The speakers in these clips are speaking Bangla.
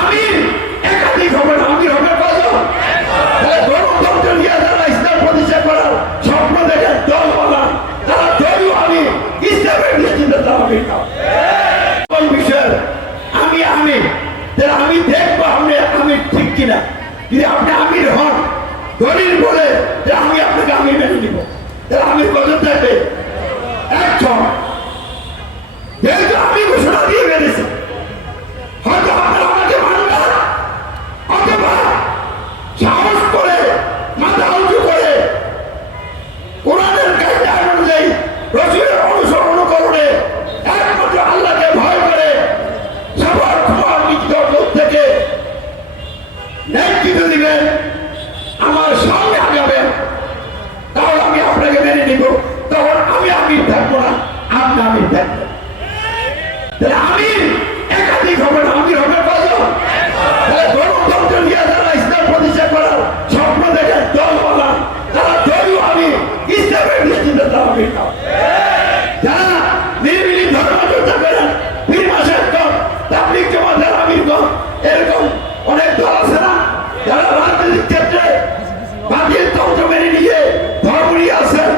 আমি একাধিক হবে না, আমি হবে কজন? গণতন্ত্র নিয়ে যারা ইসলাম প্রতিষ্ঠা করার স্বপ্ন দেখে দল বানান, তারা দলীয় আমি ইসলামের দৃষ্টিতে তারা বিষয় আমি আমি দেখবো আমি ঠিক কিনা। যদি আপনি আমির হন, দলিল বলে যে আমি আপনাকে আমি মেনে নিব, তাহলে আমির কজন থাকবে? একজন। যেহেতু আমি ঘোষণা দিয়ে বেড়েছি, হয়তো আপনারা আমাকে মানবেন, অথবা সাহস করে মাথা উঁচু করে কোরআনের গাইডলাইন অনুযায়ী রাসূলের অনুকরণে একমাত্র আল্লাহকে ভয় করে সবার ক্ষমার নিজ থেকে নেতৃত্ব দিবেন, আমার সামনে আগাবেন, তাহলে আমি আপনাকে মেনে নিব। তখন আমি আমির থাকবো না, আপনি আমির থাকবেন। তাহলে আমি একাধিক হবে না, আমির হবে কজন? গণতন্ত্র নিয়ে যারা ইসলাম প্রতিষ্ঠা করার স্বপ্ন দেখে দল বানান, তারা দলীয় আমি ইসলামের দৃষ্টিতে তারা আমির না। যারা নিরিবিলি ধর্মচর্চা করেন, পীর মাসের কম, তাবলীগ জামাতের আমির কম, এরকম অনেক দল আছে না, যারা রাজনৈতিক ক্ষেত্রে বাতিল তন্ত্র মেনে নিয়ে ধর্ম নিয়ে আছেন,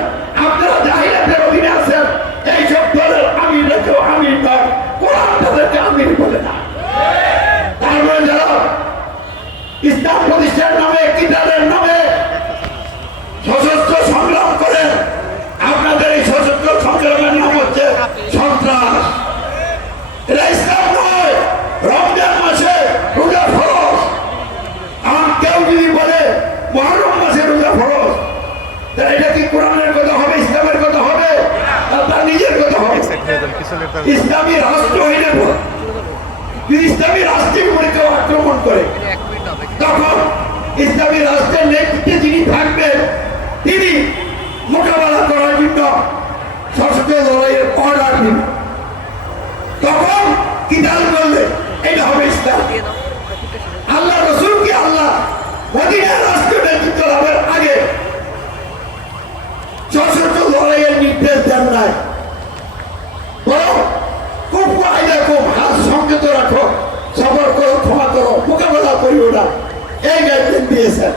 আপনারা জাহিলাতের অধীনে আছেন। এইসব দলের আমির রেখেও আমির নয়, কোরআন তাদেরকে আমির বলে না। তারপরে যারা ইসলাম প্রতিষ্ঠার নামে, কিতাবের নামে সশস্ত্র সংগ্রাম করেন, আপনাদের এই সশস্ত্র সংগ্রামের নাম হচ্ছে সন্ত্রাস। এটা ইসলাম নয়। রমজান মাসে রোজা ফরজ, আর কেউ যদি বলে মুহররম মাসে রোজা ফরজ, তাহলে এটা কি কোরআনের কথা হবে, ইসলামের কথা হবে, তার নিজের কথা হবে? ইসলামী রাষ্ট্র হইলে যদি ইসলামী রাষ্ট্রের উপরে কেউ আক্রমণ করে, তখন ইসলামী রাষ্ট্রের নেতৃত্বে যিনি থাকবেন, তিনি মোকাবেলা করার জন্য সশস্ত্র লড়াইয়ের অর্ডার দিন। তখন কিতাল বলবে এটা হবে ইসলাম। আল্লাহ রাসূলকে আল্লাহ মদিনার রাষ্ট্র নেতৃত্ব লাভের আগে সশস্ত্র লড়াইয়ের নির্দেশ দেন নাই, বরং খুব খুব হাত সংযত রাখো, সবর করো, ক্ষমা করো, মোকাবেলা করিও না, এই গাইডলাইন দিয়েছেন।